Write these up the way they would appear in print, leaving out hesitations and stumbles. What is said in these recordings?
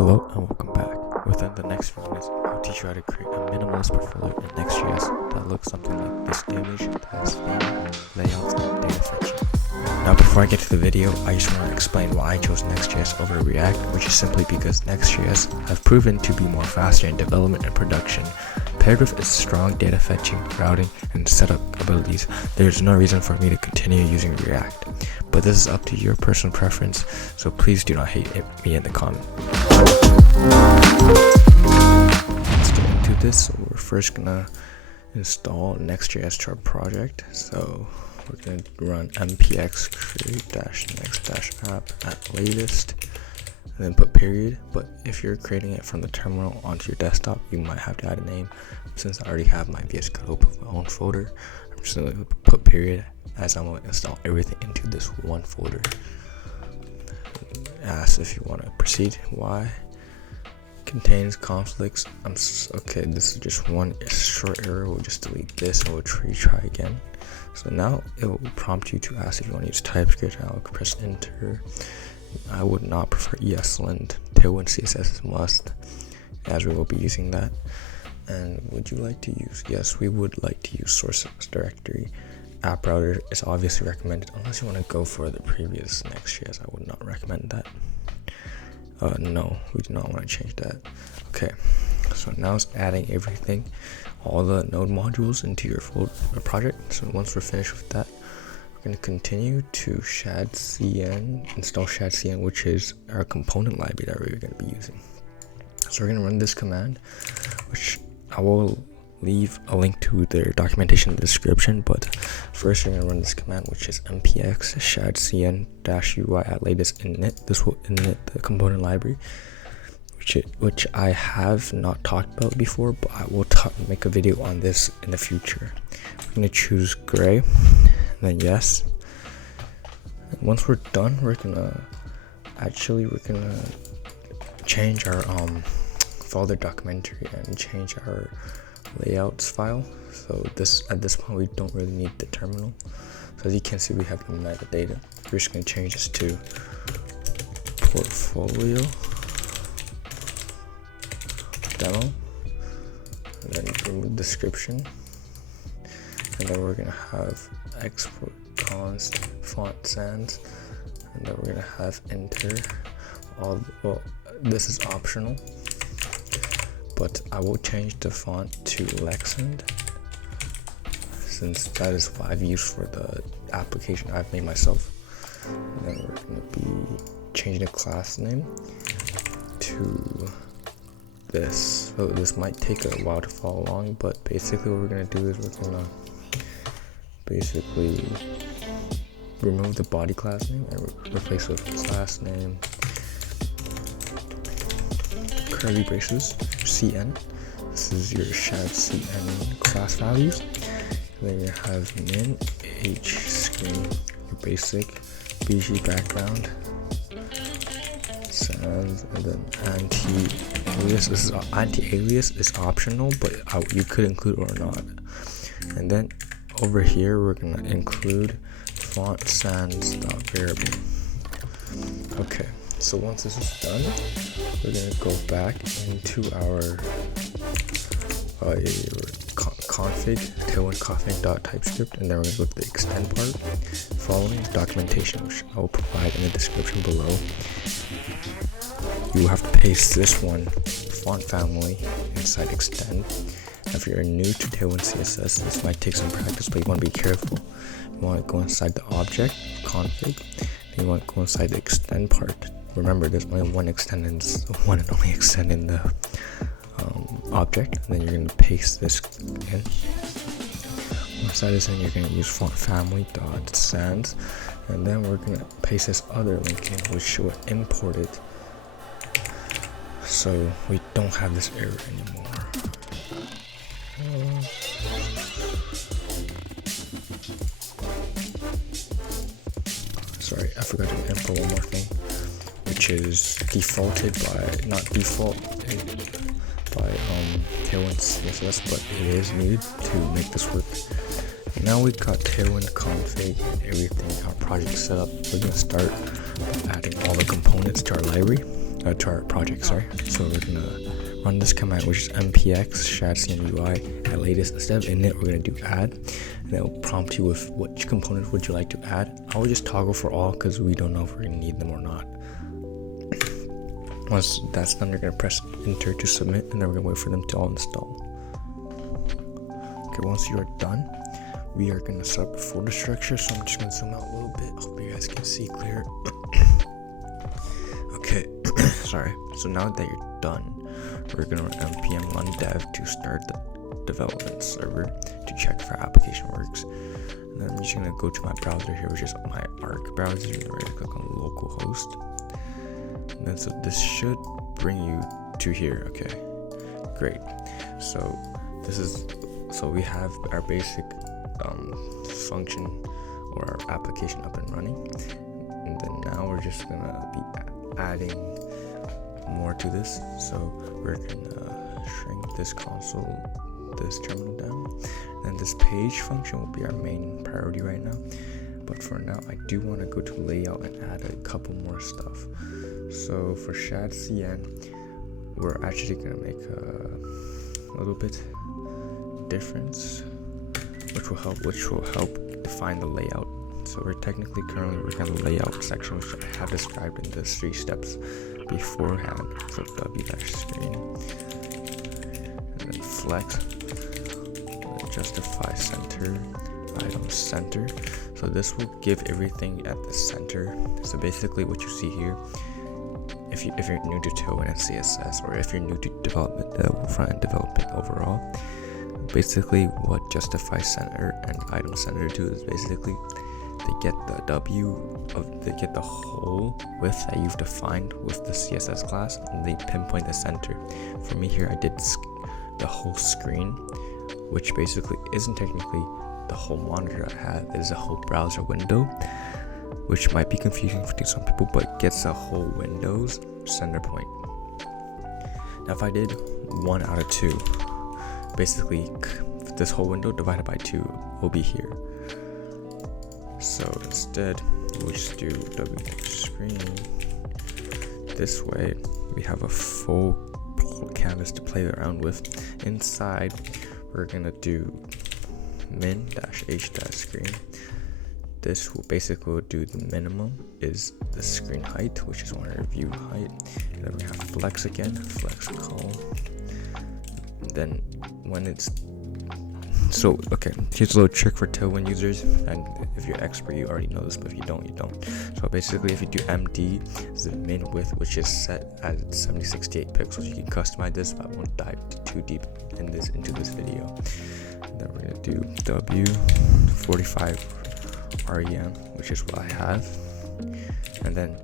Hello and welcome back. Within the next few minutes, I'll teach you how to create a minimalist portfolio in Next.js that looks something like this image that has theme, layouts, and data fetching. Now before I get to the video, I just want to explain why I chose Next.js over React, which is simply because Next.js have proven to be more faster in development and production. Paired with its strong data fetching, routing, and setup abilities, there's no reason for me to continue using React. But this is up to your personal preference, so please do not hate me in the comment. Let's get into this. So we're first gonna install Next.js to our project. So we're gonna run npx create-next-app at latest, and then put period. But if you're creating it from the terminal onto your desktop, you might have to add a name. Since I already have my VS Code open with my own folder, I'm just gonna put period, as I'm gonna install everything into this one folder. Ask if you want to proceed. Why? Contains conflicts. Okay, this is just one short error. We'll just delete this and we'll retry again. So now it will prompt you to ask if you want to use TypeScript. I'll press enter. I would not prefer ESLint. Tailwind CSS is must, as we will be using that. And would you like to use? Yes, we would like to use source directory. App router is obviously recommended unless you want to go for the previous Next.js. I would not recommend that. No, we do not want to change that. Okay, so now it's adding everything, all the node modules into your project. So once we're finished with that, we're going to continue to shadcn, install shadcn, which is our component library that we're going to be using. So we're going to run this command, which I will leave a link to their documentation in the description, but first we're going to run this command, which is npx shadcn-ui at latest init. This will init the component library, which I have not talked about before, but I will make a video on this in the future. We're going to choose gray, and then yes. And once we're done, we're gonna change our folder documentary and change our layouts file. So at this point we don't really need the terminal. So as you can see, we have the metadata. We're just going to change this to portfolio demo, and then remove description, and then we're going to have export const font sans, and then we're going to have enter well, this is optional, but I will change the font to Lexand, since that is what I've used for the application I've made myself. And then we're going to be changing the class name to this. So this might take a while to follow along, but basically what we're going to do is we're going to basically remove the body class name and replace it with class name curly braces cn. This is your shadcn class values. And then you have min h screen, your basic bg background sans, and then anti-alias. Anti-alias is optional, but you could include or not. And then over here we're gonna include font sans variable. Okay, so once this is done, we're going to go back into our config, tailwind config.typescript, and then we're going to go to the extend part, following documentation, which I will provide in the description below. You will have to paste this one, font family, inside extend. If you're new to Tailwind CSS, this might take some practice, but you want to be careful. You want to go inside the object config, and you want to go inside the extend part. Remember, there's only one and only extend in the object. And then you're going to paste this in. Once that is in, you're going to use font family dot sans, and then we're going to paste this other link in, which will import it, so we don't have this error anymore. Sorry, I forgot to import one more thing, which is defaulted by, not default by Tailwind CSS, but it is needed to make this work. Now we've got Tailwind config and everything, our project set up. We're gonna start adding all the components to our library. to our project, sorry. So we're gonna run this command, which is mpx shadcn-ui at latest. Instead of init, we're gonna do add, and it will prompt you with which components would you like to add. I will just toggle for all because we don't know if we're gonna need them or not. Once that's done, you're gonna press enter to submit, and then we're gonna wait for them to all install. Okay, once you are done, we are gonna set up a folder structure. So I'm just gonna zoom out a little bit. I hope you guys can see clear. Okay, sorry. So now that you're done, we're gonna run npm run dev to start the development server to check if our application works. And then I'm just gonna go to my browser here, which is my Arc browser, and we're gonna click on localhost. And then so this should bring you to here. Okay, great. So this is, so we have our basic function or our application up and running, and then now we're just gonna be adding more to this. So we're gonna shrink this console, this terminal down, and this page function will be our main priority right now. But for now, I do want to go to layout and add a couple more stuff. So for shadcn, we're actually gonna make a little bit difference, which will help define the layout. So we're technically currently working on the layout section, which I have described in the 3 steps beforehand. So w-screen, and then flex, and then justify center, item center. So this will give everything at the center. So basically what you see here, if you're new to Tailwind and CSS, or if you're new to development, front-end development overall, basically what justify center and item center do is basically they get they get the whole width that you've defined with the CSS class, and they pinpoint the center. For me here, I did the whole screen, which basically isn't technically the whole monitor I have. It is a whole browser window, which might be confusing to some people, but gets a whole Windows center point. Now if I did 1 out of 2, basically this whole window divided by 2 will be here. So instead we'll just do w-screen. This way we have a full canvas to play around with. Inside we're gonna do min-h-screen. This will basically do the minimum is the screen height, which is 100 view height. And then we have flex again, flex call. And then when it's so, okay, here's a little trick for Tailwind users, and if you're expert you already know this, but if you don't, you don't. So basically if you do MD, is the min width, which is set at 7068 pixels. You can customize this, but I won't dive too deep into this video. And then we're gonna do W45 REM, which is what I have. And then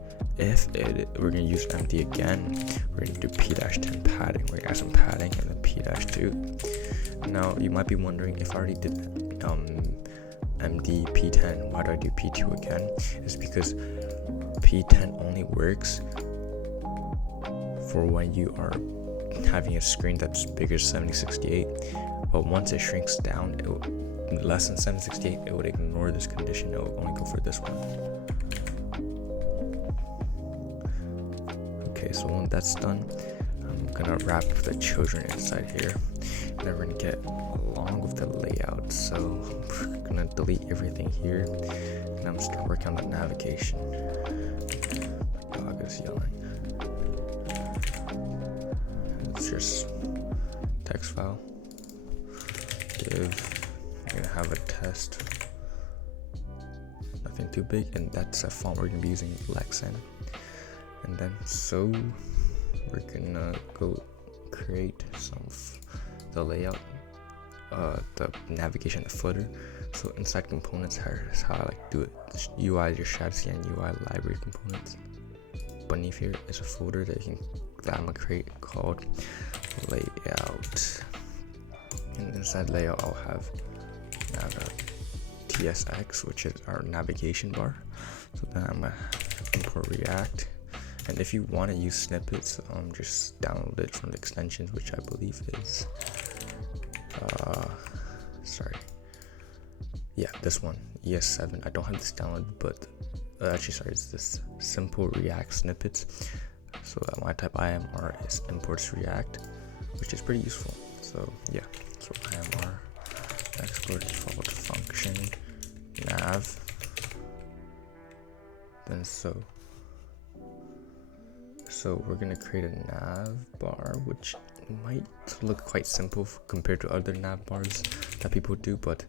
we're gonna use MD again, we're gonna do P-10 padding. We're gonna add some padding, and then P-2. Now you might be wondering, if I already did MD P10, why do I do P2 again? It's because P10 only works for when you are having a screen that's bigger than 7068, but once it shrinks down, less than 768, it would ignore this condition. It will only go for this one. Okay, so when that's done, I'm gonna wrap the children inside here, and then we're gonna get along with the layout. So I'm gonna delete everything here, and I'm gonna start working on the navigation. My dog is yelling. It's just text file. We're gonna have a test, nothing too big, and that's a font we're gonna be using Lexan. And then so we're gonna go create the layout, the navigation, the footer. So inside components, here's how I like to do it. This UI is your shadcn-ui library components. Beneath here is a folder that I'm gonna create called layout. And inside layout, I'll have TSX, which is our navigation bar. So then I'm gonna import React. And if you want to use snippets, just download it from the extensions, which I believe is this one, ES7. I don't have this downloaded, but actually sorry, it's this simple React snippets. So my type IMR is imports React, which is pretty useful. So yeah, so IMR export default function nav, then so we're gonna create a nav bar, which might look quite simple compared to other nav bars that people do, but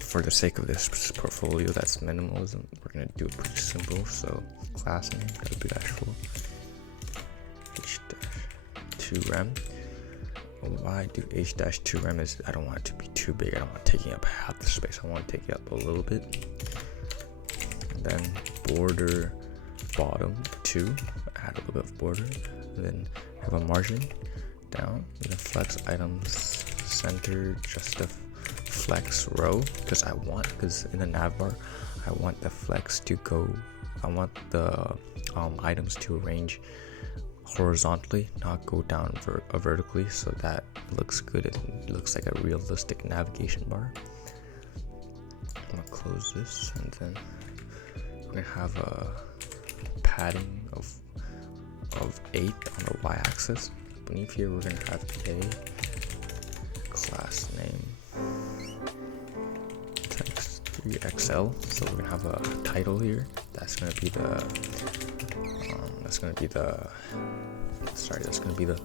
for the sake of this portfolio that's minimalism, we're gonna do it pretty simple. So class name w-4 h-2rem. Why I do h-2rem is I don't want it to be too big. I don't want it taking up half the space. I want to take it up a little bit. And then border bottom 2, add a little bit of border, and then have a margin down, and then flex items center just a flex row, because in the nav bar I want the flex to go, I want the items to arrange horizontally, not go down vertically, so that it looks good. It looks like a realistic navigation bar. I'm gonna close this, and then we're gonna have a padding of 8 on the y-axis. Beneath here we're gonna have a class name text 3xl. So we're gonna have a title here. That's gonna be the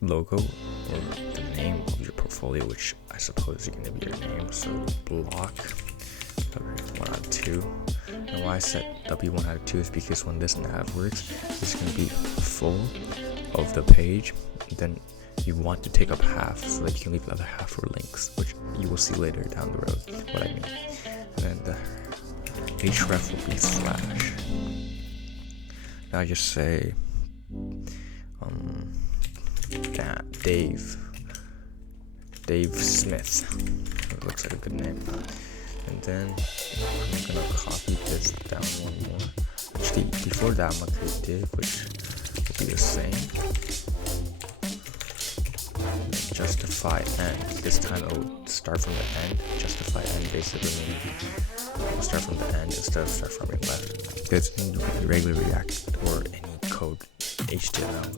logo or the name of your portfolio, which I suppose is gonna be your name. So block w1 out of 2. And why I set w1 out of 2 is because when this nav works, it's gonna be full of the page. Then you want to take up half so that you can leave the other half for links, which you will see later down the road what I mean. And then the href will be slash. Now I just say Dave Smith. It looks like a good name. And then I'm gonna copy this down one more. Actually, before that, I'm gonna create div, which will be the same. Justify end. This time it will start from the end. Justify end basically means it will start from the end instead of start from the left. Because in regular React or any code, HTML,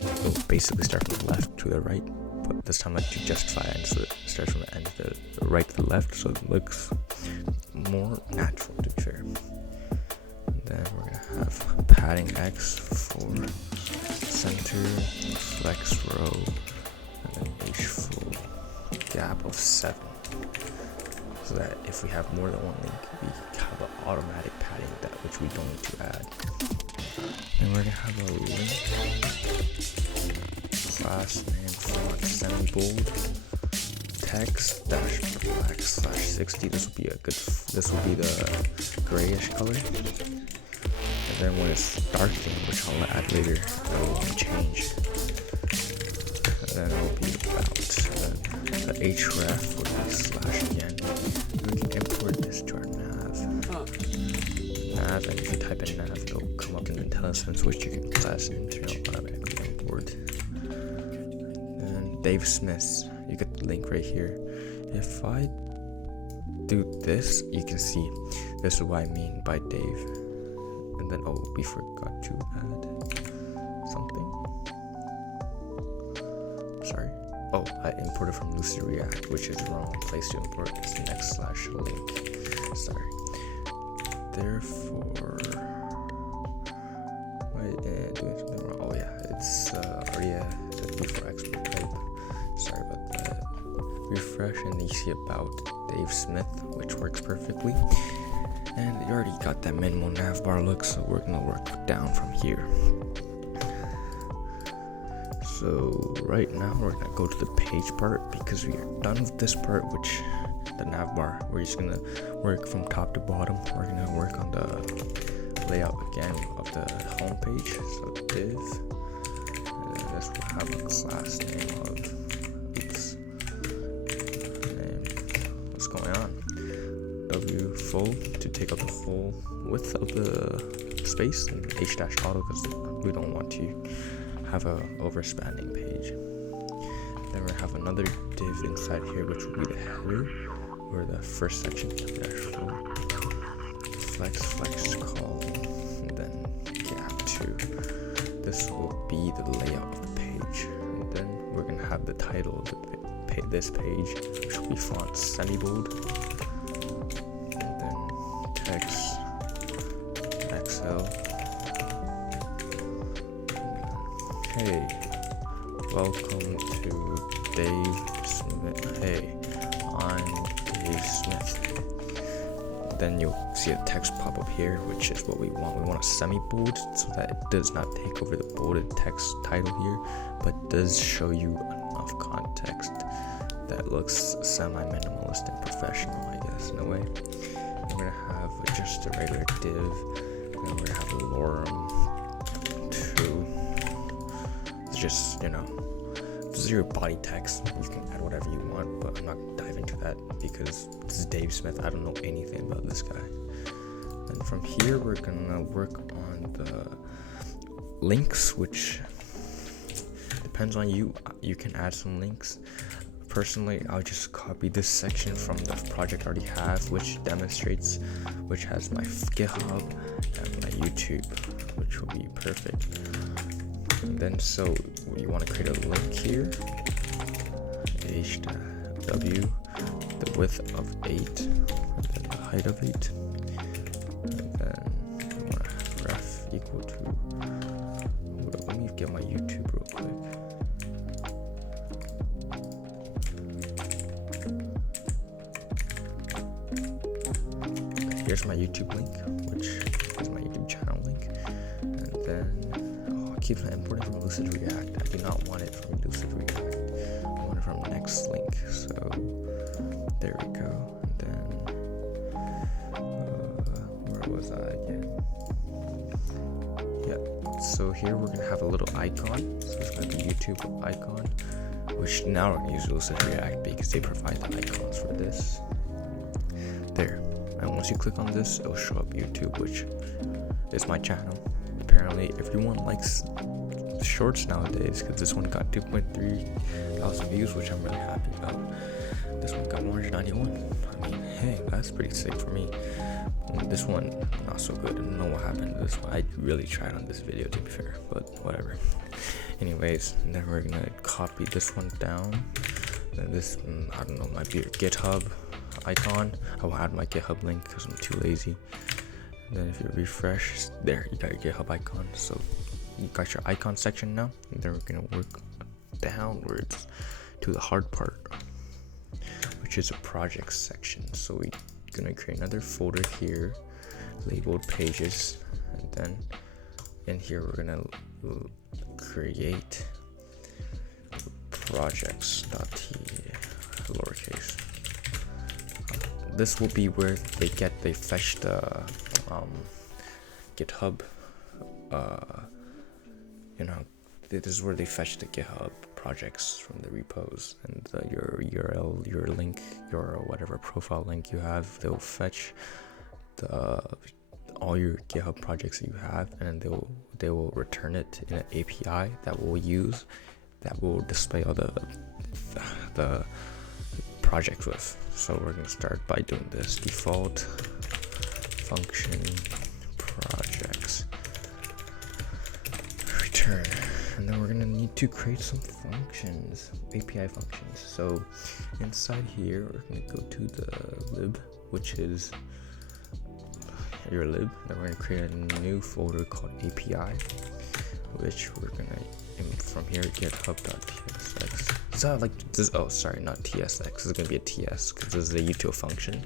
it will basically start from the left to the right. But this time I do justify end, so it starts from the end to the right to the left, so it looks more natural, to be fair. And then we're gonna have padding X for center, flex row, and then h full gap of 7. So that if we have more than one link, we have an automatic padding which we don't need to add. And we're gonna have a link, class name font semi-bold, text dash black slash 60. This will be the grayish color. And then when it's darkening, which I'll add later, that will change. And then it will be about the href will be slash again. We can import this to our nav. And if you type in nav, it'll come up in the IntelliSense, which you can class internal automatically import. And Dave Smith, you get the link right here. If I do this, you can see this is what I mean by Dave. And then we forgot to add something. Sorry. I imported from Lucid React, which is the wrong place to import. It's next slash link. Sorry. Therefore, doing something wrong. Oh yeah, it's already a before export type. Sorry about that. Refresh and you see about Dave Smith, which works perfectly. And you already got that minimal nav bar look, so we're gonna work down from here. So right now we're gonna go to the page part because we are done with this part, which the nav bar. We're just gonna work from top to bottom. We're gonna work on the layout again of the home page. So div, and then this will have a class name of what's going on? W full to take up the whole width of the space, and h-auto because we don't want to have a overspanning page. Then we're gonna have another div inside here, which will be the header or the first section. Flex call, and then gap 2. this will be the layout of the page. And then we're gonna have the title of this page, which will be font semi-bold. And then text XL. Hey, welcome to Dave Smith. Hey, I'm Dave Smith. Then you'll see a text pop up here, which is what we want. We want a semi-bold so that it does not take over the bolded text title here, but does show you enough context that looks semi-minimalist and professional, I guess, in a way. We're gonna have just a regular div, and we're gonna have a lorem to just, this is your body text. You can add whatever you want, but I'm not gonna dive into that because this is Dave Smith. I don't know anything about this guy. And from here, we're gonna work on the links, which depends on you. You can add some links. Personally, I'll just copy this section from the project I already have, which has my GitHub and my YouTube, which will be perfect. And then so you want to create a link here, HW, the width of 8, and then the height of 8, and then you want to ref equal to, let me get my YouTube real quick. Here's my YouTube link, which is my YouTube channel link, and then keeps on importing from Lucid React. I do not want it from Lucid React. I want it from the next link. So there we go. And then where was I again? Yeah. So here we're gonna have a little icon. So it's gonna be YouTube icon, which now we're gonna use Lucid React because they provide the icons for this. There. And once you click on this, it'll show up YouTube, which is my channel. Apparently everyone likes shorts nowadays because this one got 2.3 thousand views, which I'm really happy about. This one got 191. I mean, hey, that's pretty sick for me. And this one, not so good. I don't know what happened to this one. I really tried on this video, to be fair, but whatever. Anyways, then we're gonna copy this one down. Then this, I don't know, might be your GitHub icon. I will add my GitHub link because I'm too lazy. And then if you refresh, there you got your GitHub icon. So you got your icon section now. And then we're gonna work downwards to the hard part, which is a project section. So we're gonna create another folder here, labeled pages, and then in here we're gonna create projects.t lowercase. This will be where they fetch the GitHub, this is where they fetch the GitHub projects from the repos, and your URL, your link, your whatever profile link you have, they'll fetch all your GitHub projects that you have, and they will return it in an API that we'll use, that will display all the projects with. So we're gonna start by doing this default function projects return, and then we're gonna need to create some functions, API functions. So inside here we're gonna go to the lib, which is your lib. Then we're gonna create a new folder called API, which we're gonna from here github.tsx. It's not like this. Oh, sorry, not tsx. This is gonna be a ts because this is a util function.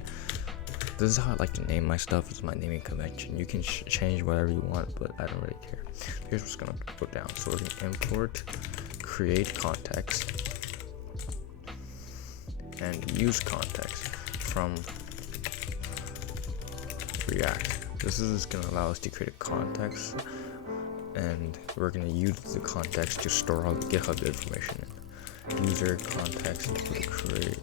This is how I like to name my stuff. It's my naming convention. You can change whatever you want, but I don't really care. Here's what's gonna go down. So we're gonna import create context and use context from React. This is gonna allow us to create a context, and we're gonna use the context to store all the GitHub information in. User context equal to create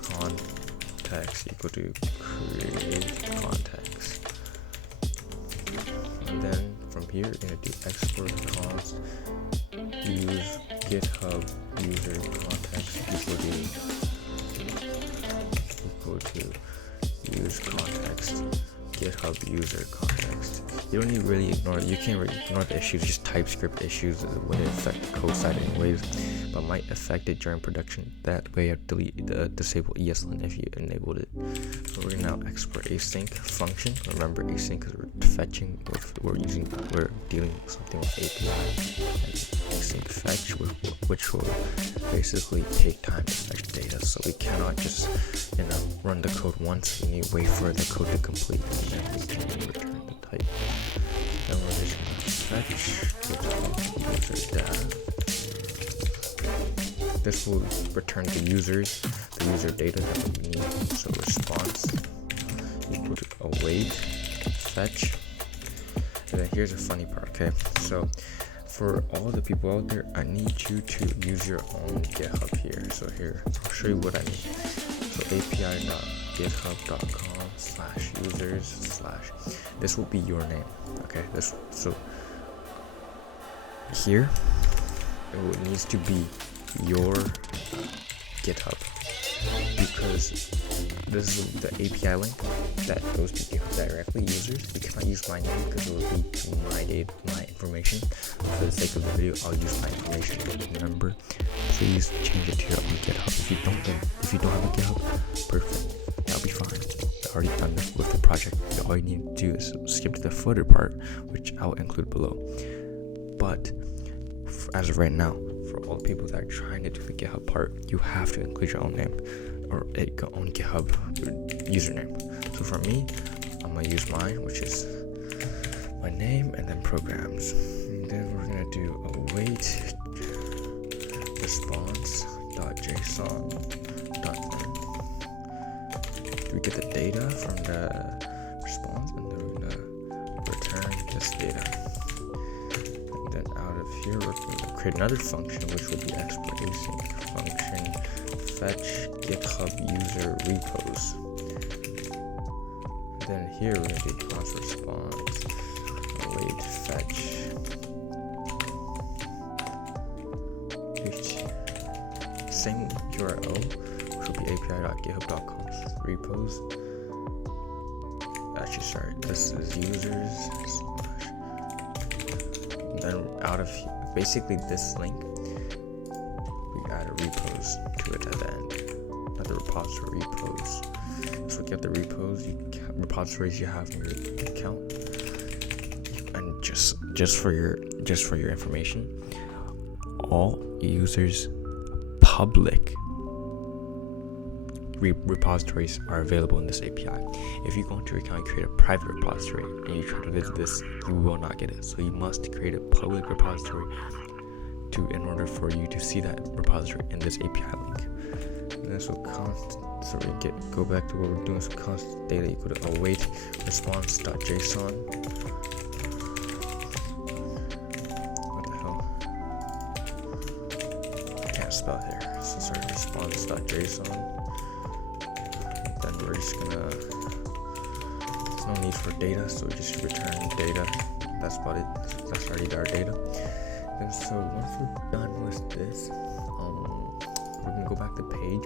context equal to create context, and then from here you're gonna do export const use GitHub user context equal to use context GitHub user context. You don't need to really ignore it. You can't really ignore the issues, just TypeScript issues would affect the code side anyways, but might affect it during production. That way you have to disable ESLint if you enabled it. So we're now export async function. Remember async because we're fetching we're dealing with something with API. And async fetch, which will basically take time to fetch data. So we cannot just run the code once. We need to wait for the code to complete, and then we can return the type. Then we're just gonna fetch user data. This will return the user data that we need. So response equal to await fetch. And then here's a funny part, okay? So for all the people out there, I need you to use your own GitHub here. So here, I'll show you what I mean. So api.github.com/users/ this will be your name, okay? So here it needs to be your GitHub, because this is the API link that goes to GitHub directly. Users, we cannot use my name because it will lead to my information. For the sake of the video, I'll use my information. Remember, please change it to your own GitHub. If you don't have a GitHub, perfect, that'll be fine. I've already done this with the project. All you need to do is skip to the footer part, which I'll include below. But as of right now, for all the people that are trying to do the GitHub part, you have to include your own name or your own GitHub username. So for me, I'm gonna use mine, which is my name and then programs. And then we're gonna do await response.json.then. We get the data from the response, and then we're gonna return this data. And then out of here, we're gonna create another function, which will be export async function fetch GitHub user repos. And then here we're gonna do const response await fetch same URL, which will be api.github.com/repos. Actually, sorry, this is users / and then out of here, basically this link, we add a repos to it at the end. Another repository repos. So we get the repositories you have in your account. And just for your information, all users public repositories are available in this API. If you go into your account and create a private repository and you try to visit this, you will not get it. So you must create a public repository in order for you to see that repository in this API link. And then go back to what we're doing. So const data equal to await response.json. What the hell? I can't spell here. So sorry, response.json. Then we're just gonna, there's no need for data, so we just return data. That's about it. That's already our data. And so once we're done with this, we're gonna go back to page.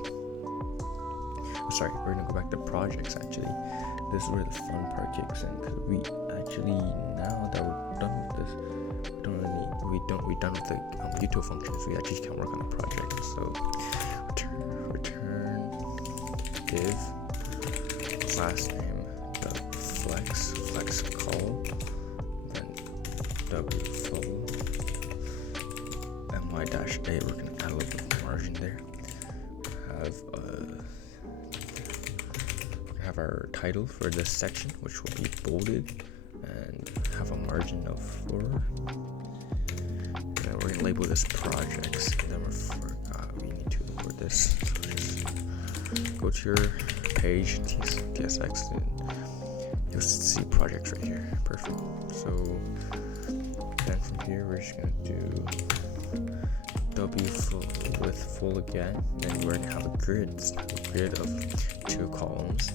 We're gonna go back to projects. Actually, this is where the fun part kicks in, because we actually, now that we're done with this, we're done with the util functions. We actually can work on a project. So return div class name flex call, then w full my-a. We're gonna add a little bit of margin there. Have our title for this section, which will be bolded, and have a margin of 4. And we're gonna label this projects. And then we need to import this. So just go to your page tsx, and you'll see projects right here. Perfect. So then from here, we're just gonna do w with full again. Then we're gonna have a grid of 2 columns,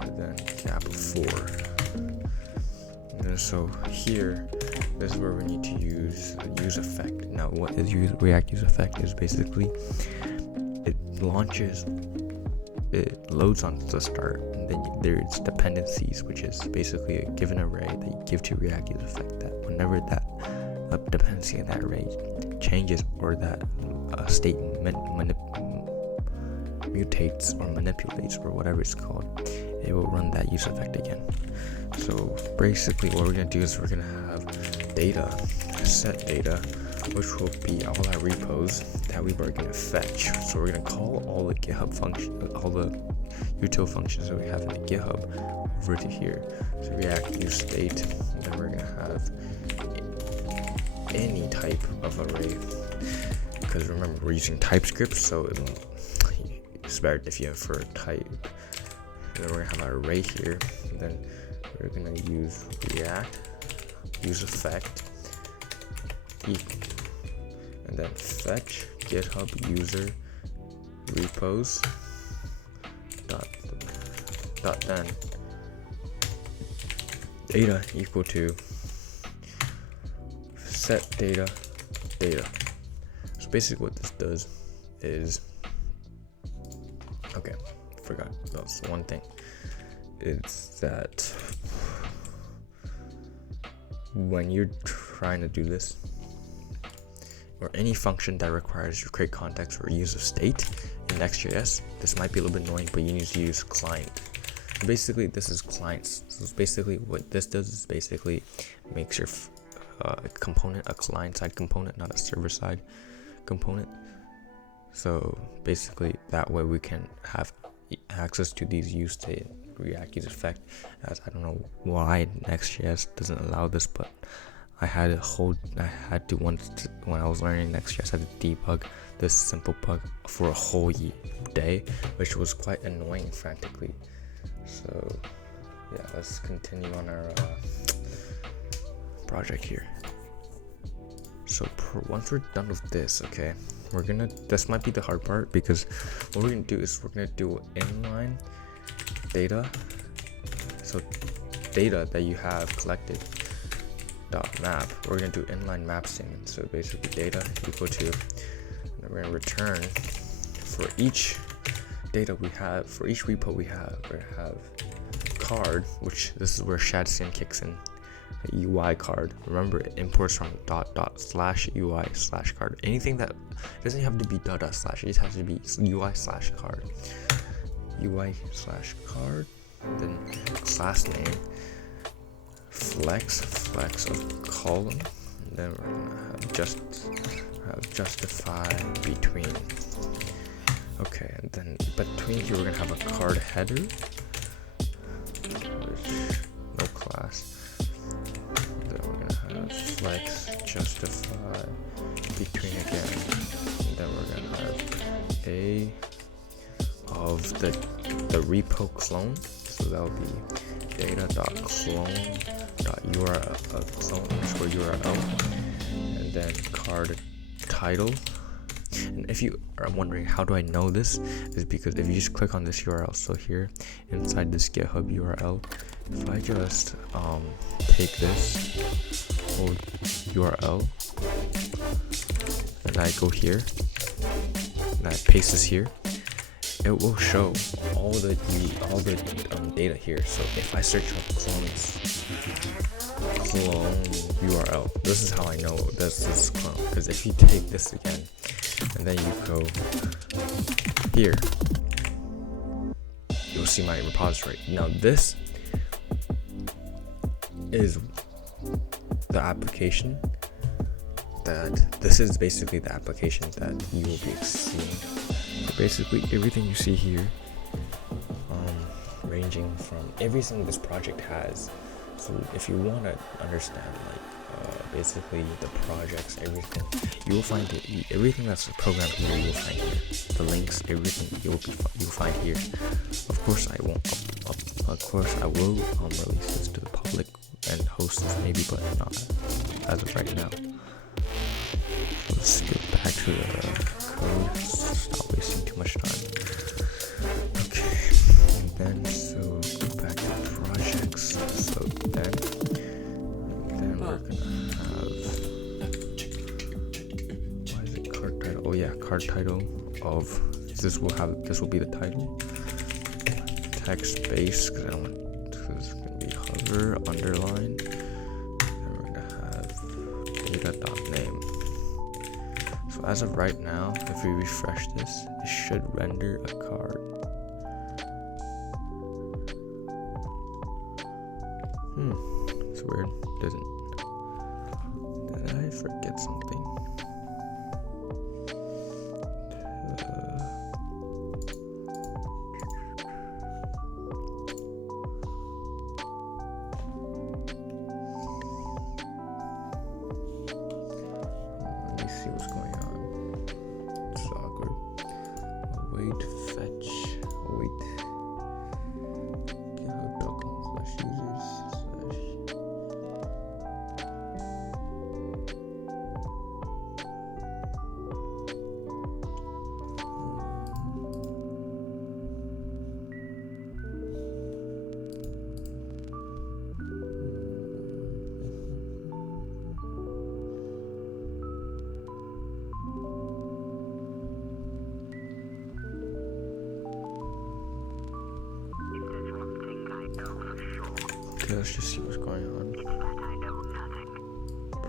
and then gap of 4. And then so here, this is where we need to use effect. Now, what is React use effect is basically it launches it loads on the start, and then there's dependencies, which is basically a given array that you give to React user effect, that whenever that dependency in that array changes, or that state mutates or manipulates, or whatever it's called, it will run that use effect again. So basically what we're going to do is we're going to have data, set data, which will be all our repos that we were going to fetch. So we're going to call all the GitHub function, all the util functions that we have in the GitHub over to here. So React use state, then we're going to have any type of array, because remember we're using TypeScript, so it's better if you have for a type. And then we're gonna have our array here, and then we're gonna use React use effect and then fetch GitHub user repos dot then data equal to set data. So basically what this does is, okay, forgot, that's one thing. It's that when you're trying to do this, or any function that requires you to create context or use of state in Next.js, this might be a little bit annoying, but you need to use client. Basically, this is clients. So basically what this does is basically makes your component a client-side component, not a server-side component. So basically that way we can have access to these use state React use effect. As I don't know why Next.js doesn't allow this, but I had to once when I was learning Next.js, I had to debug this simple bug for a whole day, which was quite annoying frantically. So yeah, let's continue on our project here. So once we're done with this, okay, this might be the hard part, because what we're gonna do is we're gonna do inline data. So data that you have collected dot map, we're gonna do inline map statement. So basically data equal to, and we're gonna return for each data we have, for each repo we have, we're gonna have card, which this is where shadcn kicks in. UI card, remember it imports from ./UI/card. Anything that doesn't have to be ./ it just has to be UI/card. UI/card, then class name, flex of column, and then we're gonna have justify between. Okay, and then between here we're gonna have a card header, which no class. Flex justify between again, and then we're gonna have a of the repo clone, so that'll be data.clone.url clone_url, and then card title. And if you are wondering how do I know this, is because if you just click on this URL, so here inside this GitHub URL, if I just take this whole URL and I go here and I paste this here, it will show all the data here. So if I search up clone URL, this is how I know this is clone, because if you take this again and then you go here, you'll see my repository. Now this is the application this is basically the application that you will be seeing. So basically everything you see here, ranging from everything this project has. So if you want to understand basically the projects, everything, you will find it. Everything that's programmed here, you will find here. The links, everything you'll find here. Of course I will release this to the public and host this maybe, but not as of right now. Let's get back to the code. Stop wasting too much time. Okay, and then so go back to projects. So then we're gonna have, why is it card title? Oh yeah, card title of this will be the title. text base because I don't want, because it's gonna be hover underline. Then we're gonna have data.name. So as of right now, if we refresh this, it should render a card. It's weird. Did I forget something? Let me see what's going on. It's awkward. Await fetch. Await. github.com/users/ Okay, let's just see what's going on.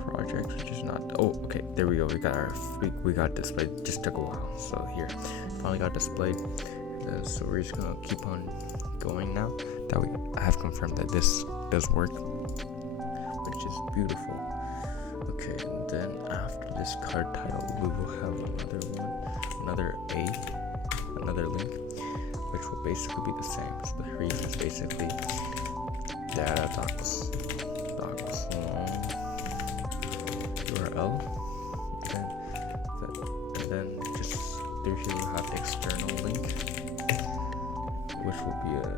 Projects, which is not. Oh, okay. There we go. We got our. We got displayed. Just took a while. So here, finally got displayed. So we're just gonna keep on going now. That we have confirmed that this does work, which is beautiful. Okay, and then after this card title, we will have another link, which will basically be the same. So the reason is basically data.clone URL, and then just there here we'll have the external link, which will be a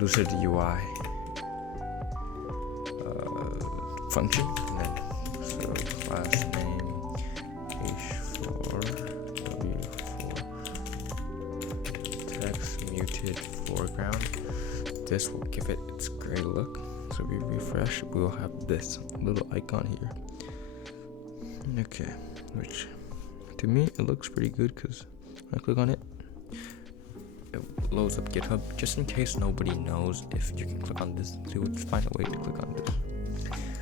Lucid UI function, and then so class name h4 w4 text muted foreground. This will give it its gray look. So we refresh, we will have this little icon here. Okay, which to me it looks pretty good because when I click on it, it loads up GitHub. Just in case nobody knows if you can click on this, so let's find a way to click on this.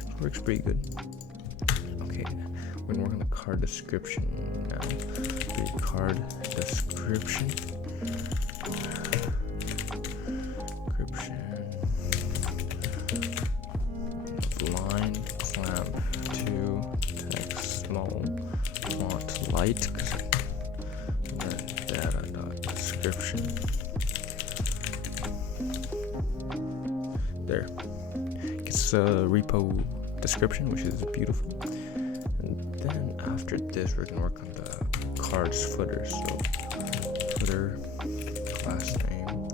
It works pretty good. Okay, we're gonna work on the card description now. The card description. Line clamp 2 text small font light, and then data.description. There, it's a repo description, which is beautiful. And then after this, we're gonna work on the card's footer. So footer class name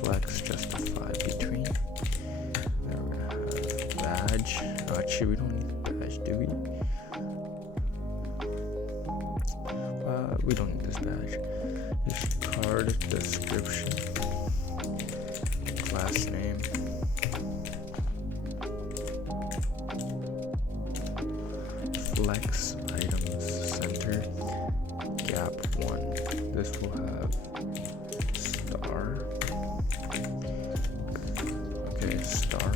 flex justify between. Then we're gonna have badge. Actually, we don't need the badge, do we? We don't need this badge. Just card description, class name, flex items center gap 1. This will have star. Okay, star.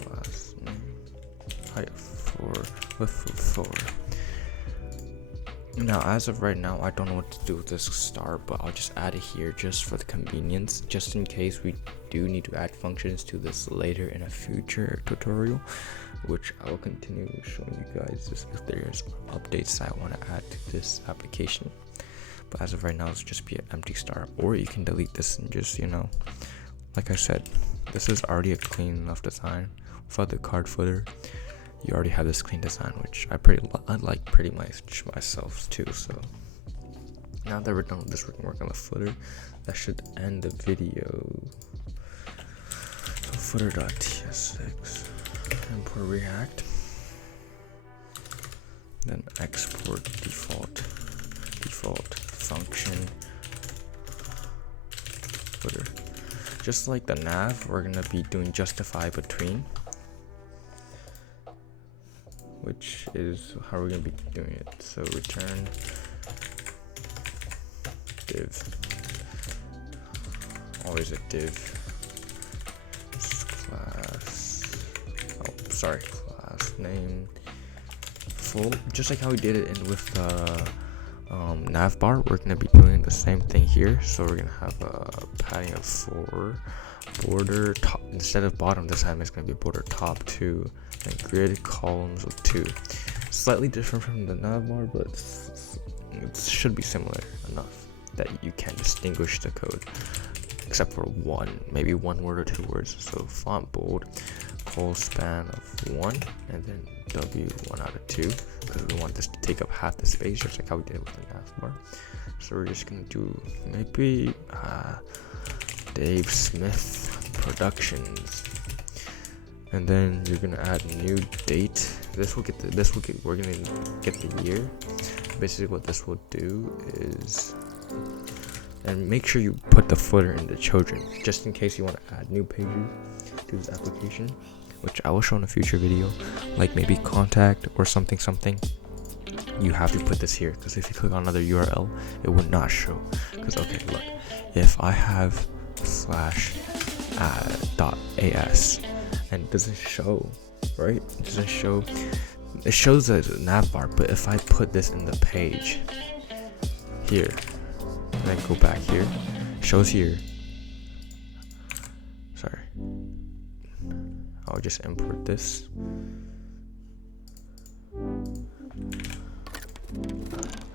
Class name height 4 width 4. Now, as of right now, I don't know what to do with this star, but I'll just add it here just for the convenience, just in case we do need to add functions to this later in a future tutorial, which I will continue showing you guys just if there's updates I want to add to this application. But as of right now, it's just be an empty star, or you can delete this and just, you know, like I said, this is already a clean enough design. For the card footer, you already have this clean design, which I like pretty much myself too. So now that we're done with this, we can work on the footer. That should end the video. So footer.tsx, import React, then export default function footer. Just like the nav, we're gonna be doing justify between. which is how we're gonna be doing it. So return div, always a div, class, class name full, just like how we did it with the nav bar. We're gonna be doing the same thing here. So we're gonna have a padding of 4, border top, instead of bottom this time it's gonna be border top 2, and grid columns of 2. Slightly different from the nav bar, but it should be similar enough that you can distinguish the code, except for maybe one word or 2 words. So font bold, full span of 1, and then W 1 out of 2, because we want this to take up half the space, just like how we did with the nav bar. So we're just gonna do maybe Dave Smith Productions, and then you're gonna add new date. We're gonna get the year. Basically what this will do is, and make sure you put the footer in the children, just in case you want to add new pages to this application, which I will show in a future video, like maybe contact or something. You have to put this here, because if you click on another URL, it would not show. Because okay, look, if I have /.as and it doesn't show, right? It doesn't show. It shows as a nav bar, but if I put this in the page here, and then go back here, it shows here. Sorry, I'll just import this.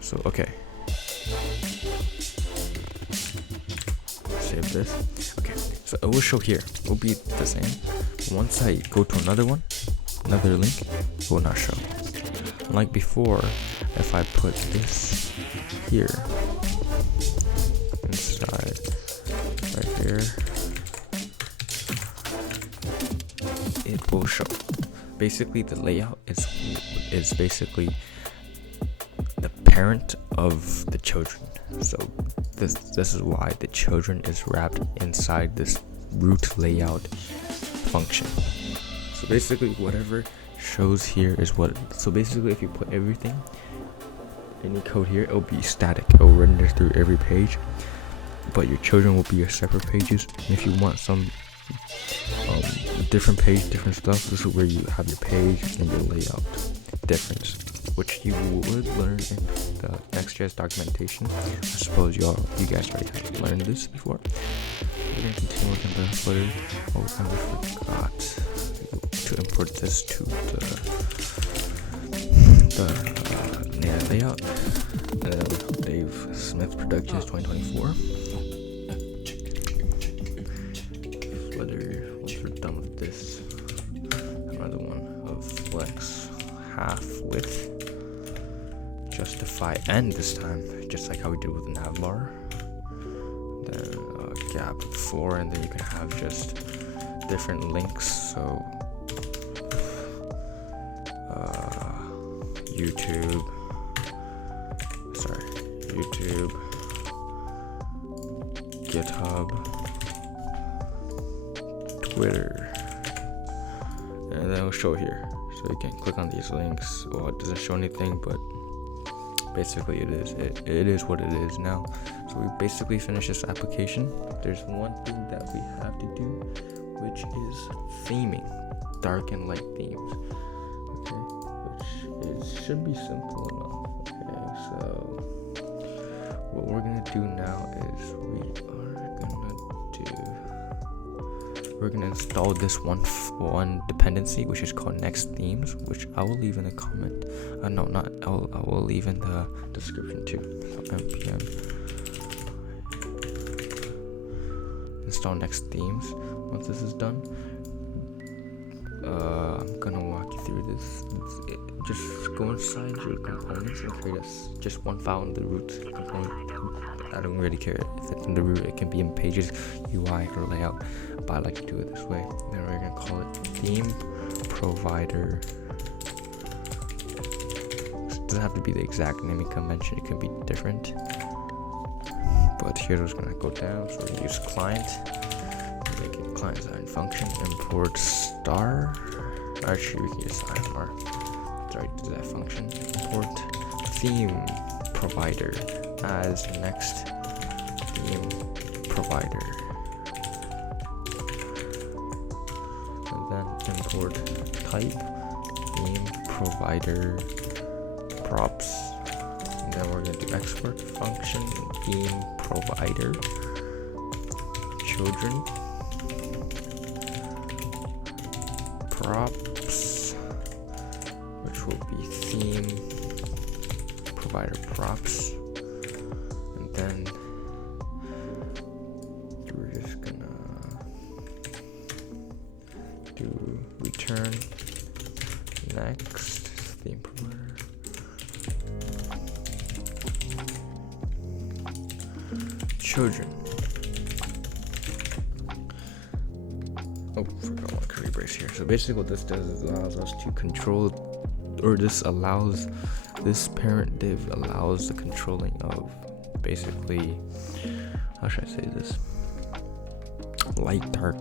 So okay, save this. Okay, so it will show here. It will be the same. Once I go to another link, it will not show. Like before, if I put this here inside, right here, it will show. Basically, the layout is basically the parent of the children. So this is why the children is wrapped inside this root layout function. So basically, whatever shows here is what. So basically, if you put everything, any code here, it will be static. It will render through every page, but your children will be your separate pages. And if you want some different page, different stuff, this is where you have your page and your layout difference, which you would learn in the Next.js documentation. I suppose you guys already have learned this before. We're gonna continue with the footer. Oh, we kind of forgot to import this to the layout. Dave Smith Productions 2024. Once we're done with this, another one of flex half width, justify end this time, just like how we did with the nav bar. Then gap 4, and then you can have just different links. So YouTube, GitHub, Twitter, and then it'll show here. So you can click on these links. Well, it doesn't show anything, but basically it is what it is now. So we basically finished this application. There's one thing that we have to do, which is theming, dark and light themes. Okay, which should be simple enough. Okay, so what we're gonna do now is we're gonna install this one dependency, which is called Next Themes, which I will leave in the comment. I will leave in the description too. So npm install Next Themes. Once this is done, I'm gonna walk you through this. Just go inside your components and create just one file in the root component. I don't really care if it's in the root. It can be in pages, UI, or layout, but I like to do it this way. Then we're gonna call it theme provider. It doesn't have to be the exact naming convention. It can be different. But here's what's gonna go down. So we're gonna use client. Make it client side function. Import star. Actually, we can use sidebar. sorry, to that function, import theme provider as next theme provider, and then import type theme provider props, and then we're going to do export function theme provider children props, which will be theme provider props, and then we're just gonna do return next theme provider children. Oh, forgot one curly brace here. So basically what this does is allows us to control, or this parent div allows the controlling of basically, how should I say this, light, dark,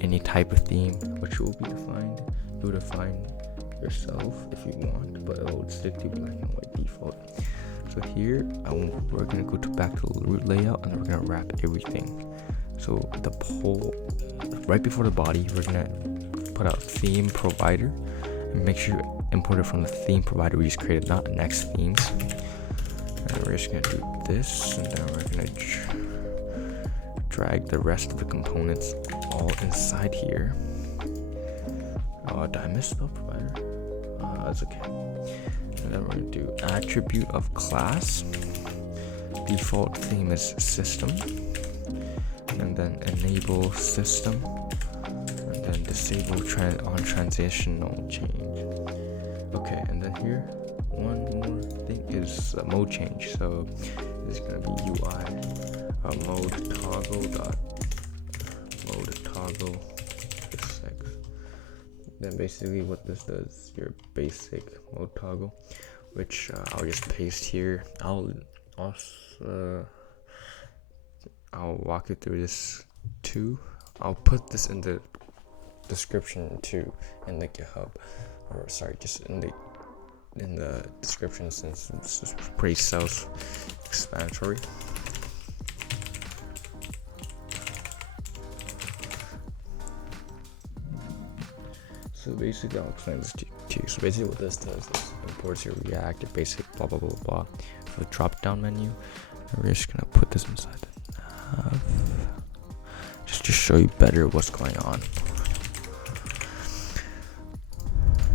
any type of theme, which will be defined. You will define yourself if you want, but it will stick to black and white default. So here we're gonna go back to the root layout, and we're gonna wrap everything. So the poll right before the body, we're gonna put out theme provider, and make sure you import it from the theme provider we just created, not next themes. And we're just gonna do this, and then we're gonna drag the rest of the components all inside here. Oh, did I miss spell provider? That's okay. And then we're gonna do attribute of class. Default theme is system, and then enable system, and then disable on transitional change. Okay, and then here one more thing is mode change. So it's gonna be UI mode toggle this sec. Then basically what this does is your basic mode toggle, which I'll just paste here. I'll walk you through this too. I'll put this in the description too, in the GitHub, or sorry, just in the description, since it's pretty self-explanatory. So basically, I'll explain this to you. So basically, what this does is imports your React, your basic blah blah blah blah, for the drop-down menu. And we're just gonna put this inside the nav, just to show you better what's going on.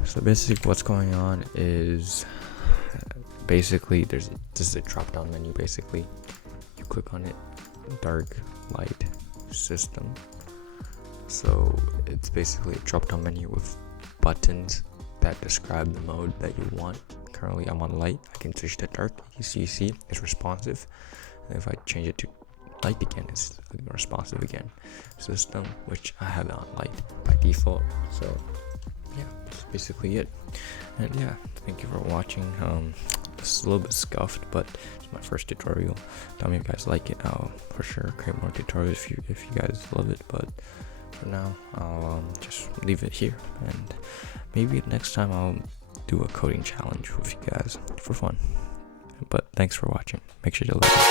So basically, what's going on is basically this is a drop-down menu. Basically, you click on it, dark, light, system. So it's basically a drop-down menu with buttons that describe the mode that you want. Currently I'm on light. I can switch to dark. You see it's responsive, and if I change it to light again, it's responsive again. System, which I have it on light by default. So yeah, that's basically it. And yeah, thank you for watching. This is a little bit scuffed, but it's my first tutorial. Tell me if you guys like it. I'll for sure create more tutorials if you guys love it, but for now I'll just leave it here, and maybe next time I'll do a coding challenge with you guys for fun. But thanks for watching. Make sure to like it.